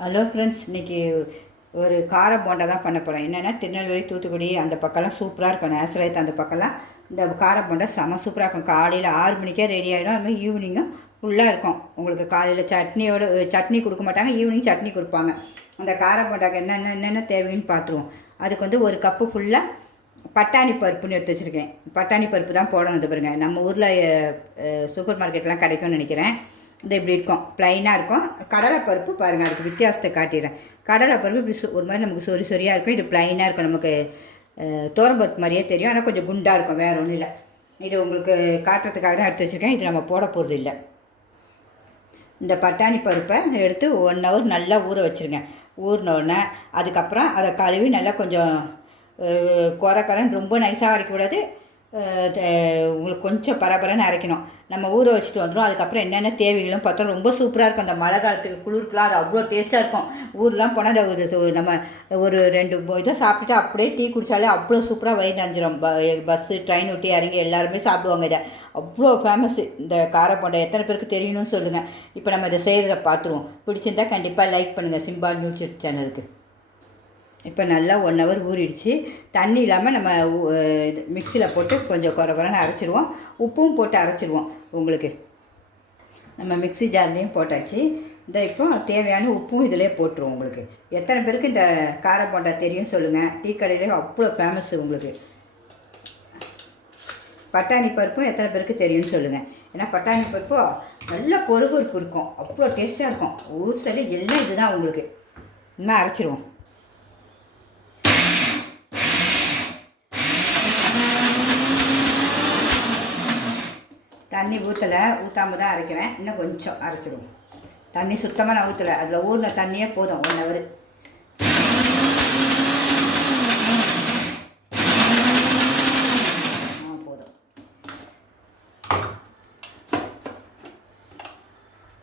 Hello friends, இன்றைக்கி ஒரு கார போண்டா தான் பண்ண போகிறேன். என்னென்னா திருநெல்வேலி, தூத்துக்குடி அந்த பக்கம்லாம் சூப்பராக இருக்கும். நேசரேத் அந்த பக்கம்லாம் இந்த கார போண்டா செம சூப்பராக இருக்கும். காலையில் 6 மணிக்கே ரெடி ஆகிடும். அது மாதிரி ஈவினிங்கும் ஃபுல்லாக இருக்கும். உங்களுக்கு காலையில் சட்னி கொடுக்க மாட்டாங்க, ஈவினிங் சட்னி கொடுப்பாங்க. அந்த கார போண்டாக்கு என்னென்ன தேவைன்னு பார்த்துருவோம். அதுக்கு வந்து ஒரு கப்பு ஃபுல்லாக பட்டாணி பருப்புன்னு எடுத்து வச்சுருக்கேன். பட்டாணி பருப்பு தான் போடணும். பாருங்க, நம்ம ஊரில் சூப்பர் மார்க்கெட்லாம் கிடைக்கும்னு நினைக்கிறேன். இந்த இப்படி இருக்கும், ப்ளைனாக இருக்கும். கடலைப்பருப்பு பாருங்கள், அதுக்கு வித்தியாசத்தை காட்டிடுறேன். கடலைப்பருப்பு இப்படி ஒரு மாதிரி நமக்கு சொரியாக இருக்கும். இது ப்ளைனாக இருக்கும். நமக்கு தோரம்பருப்பு மாதிரியே தெரியும், ஆனால் கொஞ்சம் குண்டாக இருக்கும். வேறு ஒன்றும் இல்லை. இது உங்களுக்கு காட்டுறதுக்காக தான் எடுத்து வச்சுருக்கேன். இது நம்ம போட போகிறது இல்லை. இந்த பட்டாணி பருப்பை எடுத்து 1 hour நல்லா ஊற வச்சுருங்க. ஊறினோடனே அதுக்கப்புறம் அதை கழுவி நல்லா கொஞ்சம் குறைன்னு ரொம்ப நைஸாக அரைக்கக்கூடாது, உங்களுக்கு கொஞ்சம் பரபரன்னு அரைக்கணும். நம்ம ஊற வச்சுட்டு வந்துடும். அதுக்கப்புறம் என்னென்ன தேவைகளும் பார்த்தோம். ரொம்ப சூப்பராக இருக்கும். அந்த மழை காலத்துக்கு குளிர்க்கலாம் அது அவ்வளோ டேஸ்ட்டாக இருக்கும். ஊர்லாம் போனால் அந்த நம்ம ஒரு 2 இதை சாப்பிட்டுட்டு அப்படியே டீ குடித்தாலே அவ்வளோ சூப்பராக வயிறு நனைஞ்சிரும். பஸ்ஸு ட்ரெயின் விட்டு இறங்கி எல்லாருமே சாப்பிடுவாங்க. இதை அவ்வளோ ஃபேமஸ்ஸு இந்த கார போண்டா. எத்தனை பேருக்கு தெரியணும்னு சொல்லுங்கள். இப்போ நம்ம இதை செய்கிறத பார்த்துருவோம். பிடிச்சிருந்தா கண்டிப்பாக லைக் பண்ணுங்கள் சிம்பா நியூஸ் சேனலுக்கு. இப்போ நல்லா 1 hour ஊறிடுச்சு. தண்ணி இல்லாமல் நம்ம மிக்சியில் போட்டு கொஞ்சம் குறைன்னு அரைச்சிடுவோம். உப்பும் போட்டு அரைச்சிடுவோம். உங்களுக்கு நம்ம மிக்சி ஜார்லேயும் போட்டாச்சு. இந்த இப்போ தேவையான உப்பும் இதிலே போட்டுருவோம். உங்களுக்கு எத்தனை பேருக்கு இந்த கார போண்டா தெரியும் சொல்லுங்கள். டீ கடையிலே அவ்வளோ ஃபேமஸ்ஸு. உங்களுக்கு பட்டாணி பருப்பும் எத்தனை பேருக்கு தெரியும்னு சொல்லுங்கள். ஏன்னா பட்டாணி பருப்பு நல்ல பொறுப்பு இருக்கும், அவ்வளோ டேஸ்ட்டாக இருக்கும். ஊர் சரி எல்லாம் இதுதான். உங்களுக்கு இன்னும் அரைச்சிடுவோம். தண்ணி ஊற்றாமல் தான் அரைக்கிறேன். இன்னும் கொஞ்சம் அரைச்சிடுவோம். தண்ணி சுத்தமாக நான் ஊற்றலை, அதில் ஊறின தண்ணியே போதும். 1 hour போதும்.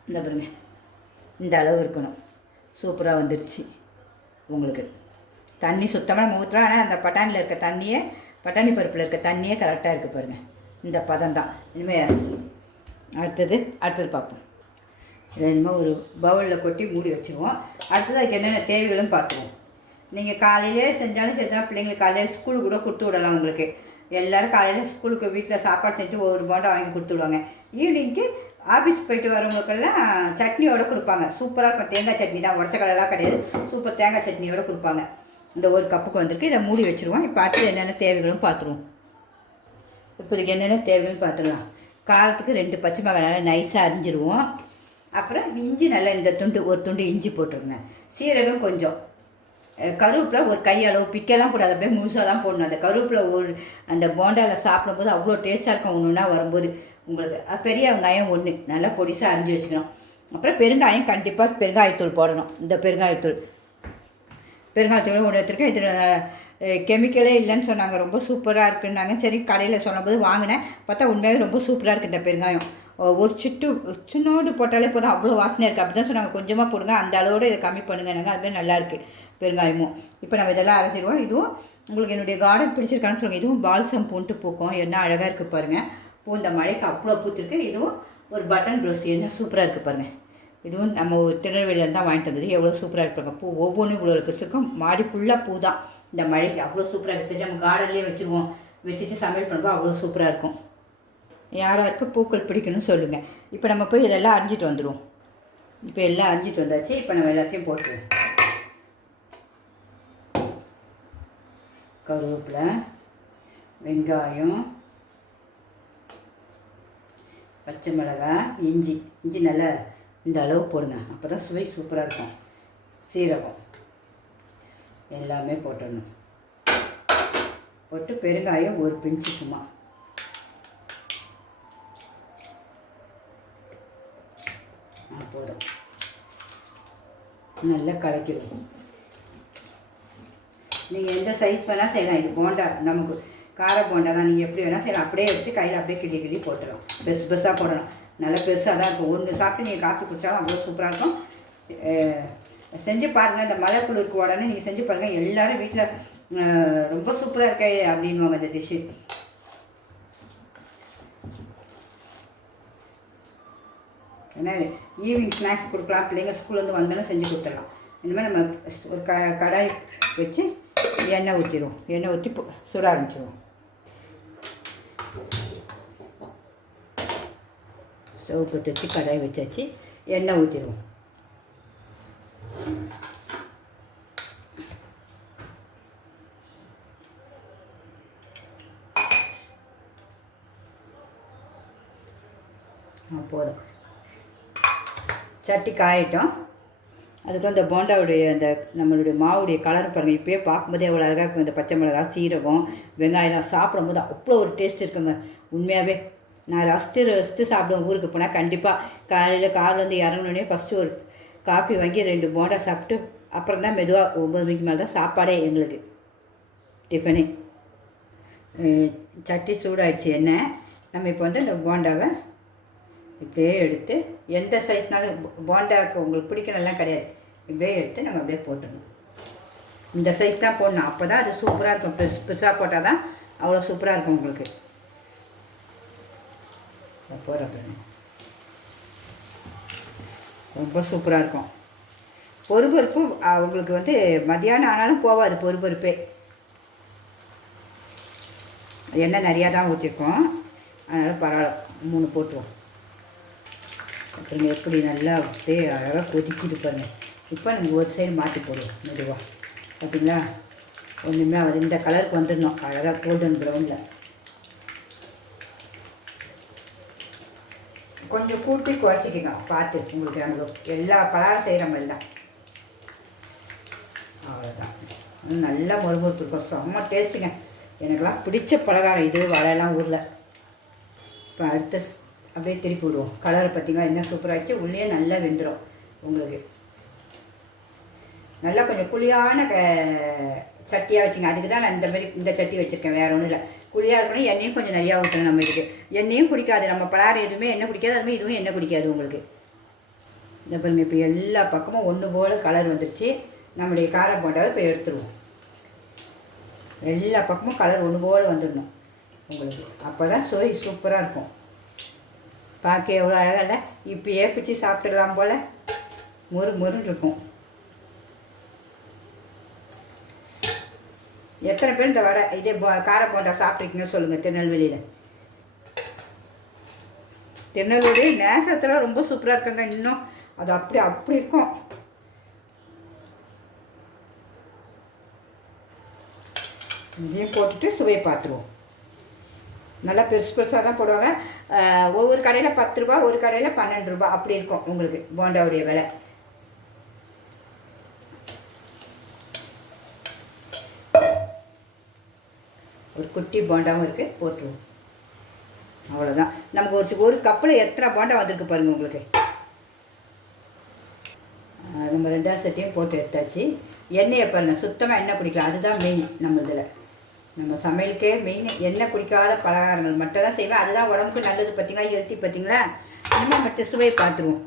இந்த பாருங்க, இந்த அளவு இருக்கணும். சூப்பராக வந்துடுச்சு. உங்களுக்கு தண்ணி சுத்தமாக நம்ம ஊற்றுறோம். ஆனால் அந்த பட்டாணியில் இருக்க தண்ணியே, பட்டாணி பருப்பில் இருக்க தண்ணியே கரெக்டாக இருக்குது பாருங்கள். இந்த பதம் தான். இனிமேல் அடுத்தது பார்ப்போம். இதை இனிமேல் ஒரு பவுலில் கொட்டி மூடி வச்சுருவோம். அடுத்தது அதுக்கு என்னென்ன தேவைகளும் பார்த்துருவோம். நீங்கள் காலையிலே செஞ்சாலும் சரிதான். பிள்ளைங்களுக்கு காலையில் ஸ்கூலுக்கு கூட கொடுத்து விடலாம். உங்களுக்கு எல்லோரும் காலையில் ஸ்கூலுக்கு வீட்டில் சாப்பாடு செஞ்சு ஒரு போண்டா வாங்கி கொடுத்து விடுவாங்க. ஈவினிங்க்கு ஆஃபீஸ் போயிட்டு வரவங்களுக்கெல்லாம் சட்னியோடு கொடுப்பாங்க. சூப்பராக இருக்கும். தேங்காய் சட்னி தான், உடச்ச கடலாம் கிடையாது. சூப்பர் தேங்காய் சட்னியோடு கொடுப்பாங்க. இந்த ஒரு கப்புக்கு வந்திருக்கு. இதை மூடி வச்சுருவோம். இப்போ அடுத்து என்னென்ன தேவைகளும் பார்த்துருவோம். இப்போ இதுக்கு என்னென்ன தேவைன்னு பார்த்துக்கலாம். காரத்துக்கு 2 பச்சை மிளகாய் நல்லா நைஸாக அரிஞ்சிடுவோம். அப்புறம் இஞ்சி நல்லா இந்த ஒரு துண்டு இஞ்சி போட்டுருங்க. சீரகம் கொஞ்சம், கருவேப்பிலை ஒரு கையளவு, பிக்கலாம் கூடாது, அப்படியே முழுசாக தான் போடணும். அந்த கருவேப்பிலை அந்த போண்டாவில் சாப்பிடும்போது அவ்வளோ டேஸ்ட்டாக இருக்கும். ஒன்றுனா வரும்போது உங்களுக்கு பெரிய வெங்காயம் 1 நல்லா பொடிசாக அரிஞ்சு வச்சுக்கணும். அப்புறம் பெருங்காயம், கண்டிப்பாக பெருங்காயத்தூள் போடணும். இந்த பெருங்காயத்தூள் 1 எடுத்துருக்கேன். இது கெமிக்கலே இல்லைன்னு சொன்னாங்க. ரொம்ப சூப்பராக இருக்குன்னாங்க. சரி, கடையில் சொன்னபோது வாங்கினேன். பார்த்தா உண்மையாகவே ரொம்ப சூப்பராக இருக்குது இந்த பெருங்காயம். ஒரு சின்னோடு போட்டாலே போதும், அவ்வளோ வாசனையாக இருக்குது. அப்படி தான் சொன்னாங்க. கொஞ்சமாக போடுங்க, அந்த அளவோடு இதை கம்மி பண்ணுங்கன்னாங்க. அதுமாதிரி நல்லாயிருக்கு பெருங்காயமும். இப்போ நம்ம இதெல்லாம் அரைஞ்சிடுவோம். இதுவும் உங்களுக்கு என்னுடைய கார்டன் பிடிச்சிருக்கான்னு சொல்லுங்கள். இதுவும் பால்சம் பூண்டு பூக்கும். என்ன அழகாக இருக்குது பாருங்கள். பூ இந்த மழைக்கு அவ்வளோ பூத்துருக்கு. இதுவும் ஒரு பட்டன் ரோஸ், என்ன சூப்பராக இருக்குது பாருங்கள். இதுவும் நம்ம திருநெல்வேலியில் தான் வாங்கிட்டு வந்தது. எவ்வளோ சூப்பராக இருப்பாங்க. பூ ஒவ்வொன்றும் இவ்வளோ இருக்கும். மாடி ஃபுல்லாக பூ தான். இந்த மழைக்கு அவ்வளோ சூப்பராக இருக்குது. சரி, நம்ம கார்டன்லேயே வச்சுருவோம். வச்சுட்டு சமையல் பண்ணும்போது அவ்வளோ சூப்பராக இருக்கும். யாராருக்கு பூக்கள் பிடிக்கணும்னு சொல்லுங்கள். இப்போ நம்ம போய் இதெல்லாம் அரிஞ்சிட்டு வந்துடுவோம். இப்போ எல்லாம் அரிஞ்சிட்டு வந்தாச்சு. இப்போ நம்ம எல்லாத்தையும் போட்டுருவோம். கருவேப்பிலை, வெங்காயம், பச்சை மிளகாய், இஞ்சி நல்லா இந்த அளவு போடுங்க. அப்போ தான் சுவை சூப்பராக இருக்கும். சீரகம் எல்லாமே போட்டுடணும். போட்டு பெருங்காயம் ஒரு பிஞ்சு சும்மா. போதும். நல்லா கலக்கிடுவோம். நீங்கள் எந்த சைஸ் வேணால் செய்யலாம். இது போண்டா, நமக்கு கார போண்டா தான். நீங்கள் எப்படி வேணால் செய்யலாம். அப்படியே எடுத்து கையில் அப்படியே கிள்ளி போட்டுடலாம். பெருசாக போடணும். நல்லா பெருசாக தான் இருக்கும். 1 சாப்பிட்டு நீங்கள் காற்று குடித்தாலும் அவ்வளோ சூப்பராக இருக்கும். செஞ்சு பாருங்கள். இந்த மழை குளிருக்கு உடனே நீங்கள் செஞ்சு பாருங்கள். எல்லோரும் வீட்டில் ரொம்ப சூப்பராக இருக்கே அப்படின்வாங்க இந்த டிஷ்ஷு. ஏன்னா ஈவினிங் ஸ்நாக்ஸ் கொடுக்கலாம், பிள்ளைங்க ஸ்கூல்லேருந்து வந்தாலும் செஞ்சு கொடுத்துடலாம். இனிமேல் நம்ம ஒரு கடாய் வச்சு எண்ணெய் ஊற்றிடுவோம். எண்ணெய் ஊற்றி சுட ஆரம்பிச்சிடுவோம். ஸ்டவ் பற்ற வச்சு கடாய் வச்சாச்சு. எண்ணெய் ஊற்றிடுவோம். போதும். சட்டி காயிட்டோம். அதுக்கு அந்த போண்டாவுடைய அந்த நம்மளுடைய மாவுடைய கலர் பாருங்கள். இப்போயே பார்க்கும்போதே எவ்வளோ அழகாக இருக்கும். இந்த பச்சை மிளகா, சீரகம், வெங்காயம் சாப்பிடும்போது அவ்வளோ ஒரு டேஸ்ட் இருக்குங்க. உண்மையாகவே நான் ரசித்து சாப்பிடுவேன். ஊருக்கு போனால் கண்டிப்பாக காரிலேருந்து இறங்கினோடனே ஃபஸ்ட்டு ஒரு காஃபி வாங்கி 2 போண்டா சாப்பிட்டு அப்புறம் தான் மெதுவாக 9 மணிக்கு மேலே தான் சாப்பாடே எங்களுக்கு டிஃபனே. சட்டி சூடாகிடுச்சு எண்ணெய். நம்ம இப்போ இந்த போண்டாவை இப்படியே எடுத்து எந்த சைஸ்னாலும் போண்டாவுக்கு உங்களுக்கு பிடிக்கணும்லாம் கிடையாது. இப்படியே எடுத்து நம்ம அப்படியே போட்டுடணும். இந்த சைஸ் தான் போடணும். அப்போ தான் அது சூப்பராக இருக்கும். பெருசாக போட்டால் தான் அவ்வளோ சூப்பராக இருக்கும் உங்களுக்கு. போடுறேன். ரொம்ப சூப்பராக இருக்கும். பொறுப்பருப்பு உங்களுக்கு மதியானம் ஆனாலும் போகாது. பொறுப்பருப்பே எண்ணெய் நிறையா தான் ஊற்றிருக்கோம். அதனால் பரவாயில்ல, 3 போட்டுருவோம். அப்புறம் எப்படி நல்லா அப்படியே அழகாக கொதிக்கிது பாருங்கள். இப்போ நம்ம ஒரு சைடு மாற்றி போடுவோம் மெதுவாக. பார்த்தீங்களா, ஒன்றுமே அது இந்த கலருக்கு வந்துடணும். அழகாக கோல்டன் ப்ரௌனில் கொஞ்சம் கூட்டி குறைச்சிக்கங்க பார்த்து. உங்களுக்கு நமக்கு எல்லா பலகாரம் செய்கிற மாதிரி தான். அவ்வளோதான். நல்லா மொறுமொறுப்பு இருக்கும். செம்ம டேஸ்ட்டுங்க. எனக்கெல்லாம் பிடிச்ச பலகாரம் இது. வடையெல்லாம் ஊரில். இப்போ அடுத்த அப்படியே திருப்பி விடுவோம். கலரை பார்த்திங்கன்னா என்ன சூப்பராகிடுச்சு. உள்ளே நல்லா வெந்துடும் உங்களுக்கு. நல்லா கொஞ்சம் குழியான சட்டியாக வச்சுங்க. அதுக்கு தான் நான் இந்த சட்டி வச்சுருக்கேன். வேறு ஒன்றும் இல்லை. குழியாக இருக்கணும். எண்ணெயும் கொஞ்சம் நிறையா ஊற்றணும். நம்ம இதுக்கு எண்ணெயும் குடிக்காது. நம்ம பலகாரம் எதுவுமே எண்ணெய் குடிக்காது. அதுமாதிரி இதுவும் எண்ணெய் குடிக்காது உங்களுக்கு. இந்த பாருங்க, இப்போ எல்லா பக்கமும் ஒன்று போல் கலர் வந்துருச்சு. நம்முடைய கார போண்டாவை இப்போ எடுத்துருவோம். எல்லா பக்கமும் கலர் ஒன்று போல் வந்துடணும் உங்களுக்கு. அப்போ தான் சூப்பராக இருக்கும். பார்க்க எவ்வளோ அழகாக இல்லை. இப்போயே பிச்சு சாப்பிட்டுக்கலாம் போல் மொறுன்னு இருக்கும். எத்தனை பேர் இந்த வடை இதே கார போண்டா சாப்பிட்ருக்கீங்க சொல்லுங்கள். திருநெல்வேலி நேசத்தில் ரொம்ப சூப்பராக இருக்குங்க. இன்னும் அது அப்படி இருக்கும். இதையும் போட்டுட்டு சுவையை பார்த்துருவோம். நல்லா பெருசாக தான் போடுவாங்க. ஒவ்வொரு கடையில் 10 ரூபா, ஒரு கடையில் 12 ரூபா அப்படி இருக்கும் உங்களுக்கு போண்டாவுடைய விலை. ஒரு குட்டி போண்டாவும் இருக்குது. போட்டுருவோம். அவ்வளோதான். நமக்கு ஒரு கப்பில் எத்தனை போண்டா வந்திருக்கு பாருங்கள் உங்களுக்கு. நம்ம 2ஆவது சட்டியும் போட்டு எடுத்தாச்சு. எண்ணெயை பாருங்கள், சுத்தமாக எண்ணெய் குடிக்கலாம். அதுதான் மெயின். நம்ம இதில் நம்ம சமையலுக்கே மெயின் எண்ணெய் குடிக்காத பலகாரங்கள் மட்டும் தான் செய்வேன். அதுதான் உடம்புக்கு நல்லது. பார்த்தீங்களா, ஹெல்த்தி. பார்த்தீங்களா. இன்னும் மற்ற சுவையை பார்த்துருவோம்.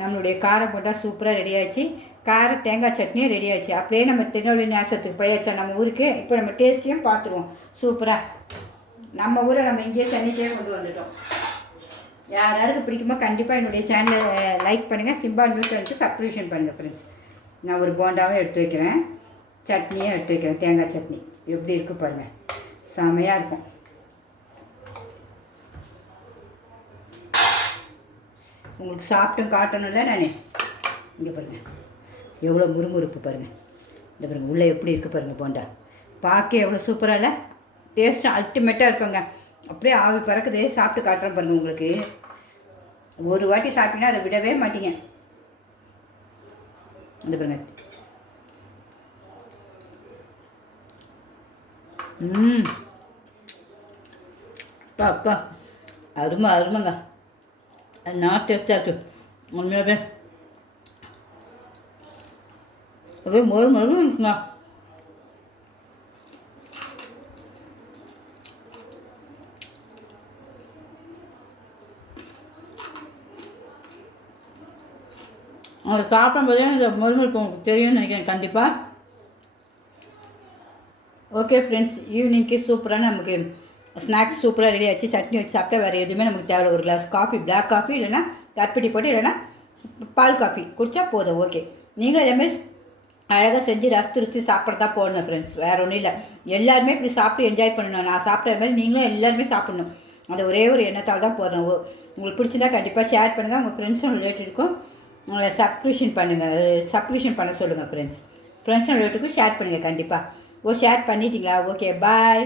நம்மளுடைய காரம் போட்டால் சூப்பராக ரெடி ஆகிடுச்சு. கார தேங்காய் சட்னியும் ரெடி ஆகிடுச்சு. அப்படியே நம்ம திருநெல்வேலி நேசத்துக்கு போயாச்சா நம்ம ஊருக்கு. இப்போ நம்ம டேஸ்ட்டையும் பார்த்துருவோம். சூப்பராக நம்ம ஊரை நம்ம இங்கேயே சென்னைக்கே கொண்டு வந்துட்டோம். யாராருக்கு பிடிக்குமோ கண்டிப்பாக என்னுடைய சேனலை லைக் பண்ணுங்கள். சிம்பா நியூஸ் வந்துட்டு சப்ஸ்கிரிப்ஷன் பண்ணுங்கள் ஃப்ரெண்ட்ஸ். நான் ஒரு போண்டாவும் எடுத்து வைக்கிறேன். சட்னியும் எடுத்து வைக்கிறேன். தேங்காய் சட்னி எப்படி இருக்குது பாருங்கள். செமையாக இருக்கும். உங்களுக்கு சாப்பிட்டும் காட்டணும்ல நான். இங்கே பாருங்கள் எவ்வளோ முறுமுறுப்பு பாருங்கள். இந்த பாருங்கள் உள்ளே எப்படி இருக்குது பாருங்கள் போண்டா. பார்க்க எவ்வளோ சூப்பராக இல்லை. டேஸ்ட்டு அல்டிமேட்டாக இருக்குங்க. அப்படியே ஆவி பறக்குது. சாப்பிட்டு காட்டுறேன் பாருங்கள் உங்களுக்கு. ஒரு வாட்டி சாப்பிட்டீங்கன்னா அதை விடவே மாட்டீங்க. இந்த பாருங்கள். அப்பா அருமைங்க. நான் டேஸ்ட்டாக இருக்குது உண்மையாகவே. அப்படியே மொறு இருக்குங்க. அதை சாப்பிடும்போதே இந்த மொறுமொறுப்பு உங்களுக்கு தெரியும்னு நினைக்கிறேன் கண்டிப்பாக. ஓகே ஃப்ரெண்ட்ஸ், ஈவினிங்க்கு சூப்பராக நமக்கு ஸ்நாக்ஸ் சூப்பராக ரெடி ஆச்சு. சட்னி வச்சு சாப்பிட்டா வேறு எதுவுமே நமக்கு தேவை. ஒரு கிளாஸ் காஃபி, பிளாக் காஃபி இல்லைனா கருப்பட்டி போட்டு இல்லைனா பால் காஃபி குடித்தா போதும். ஓகே, நீங்களும் அதேமாதிரி அழகாக செஞ்சு ரசித்து ருசி சாப்பிட்றதா போடணும் ஃப்ரெண்ட்ஸ். வேறு ஒன்றும் இல்லை. எல்லாருமே இப்படி சாப்பிட்டு என்ஜாய் பண்ணணும். நான் சாப்பிட்ற மாதிரி நீங்களும் எல்லாருமே சாப்பிட்ணும். அந்த ஒரே ஒரு எண்ணத்தால் தான் போடுறோம். உங்களுக்கு பிடிச்சிருந்தா கண்டிப்பாக ஷேர் பண்ணுங்கள். உங்கள் ஃப்ரெண்ட்ஸும் ரிலேட்டிவ்க்கும் சப்ஸ்கிரிப்ஷன் பண்ணுங்கள், சப்ஸ்கிரிப்ஷன் பண்ண சொல்லுங்கள் ஃப்ரெண்ட்ஸ். ஃப்ரெண்ட்ஸ் ரிலேட்டிவ்க்கும் ஷேர் பண்ணுங்கள் கண்டிப்பாக. ஷேர் பண்ணிட்டீங்களா? ஓகே, பாய்.